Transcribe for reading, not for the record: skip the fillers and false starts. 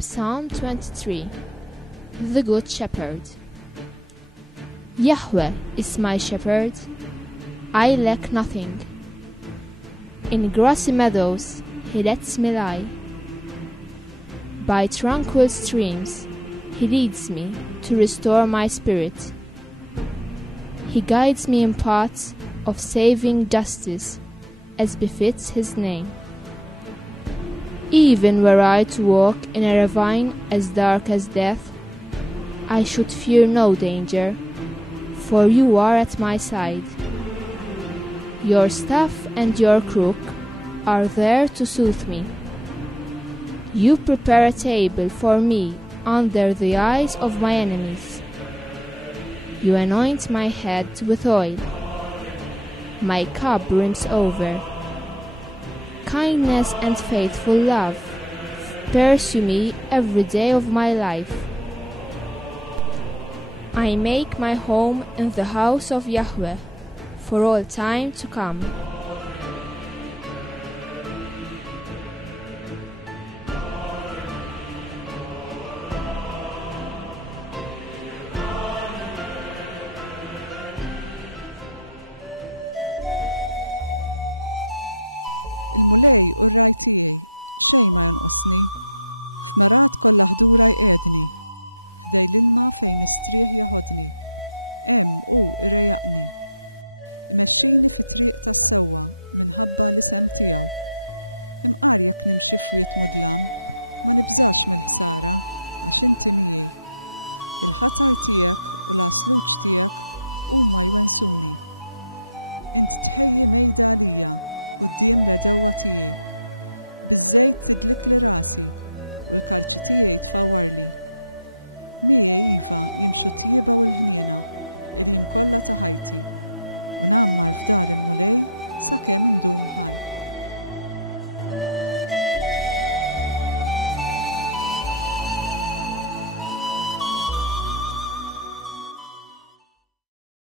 Psalm 23. The Good Shepherd. Yahweh is my shepherd, I lack nothing. In grassy meadows he lets me lie. By tranquil streams he leads me to restore my spirit. He guides me in paths of saving justice, as befits his name. Even were I to walk in a ravine as dark as death, I should fear no danger, for you are at my side. Your staff and your crook are there to soothe me. You prepare a table for me under the eyes of my enemies. You anoint my head with oil. My cup brims over. Kindness and faithful love pursue me every day of my life. I make my home in the house of Yahweh for all time to come.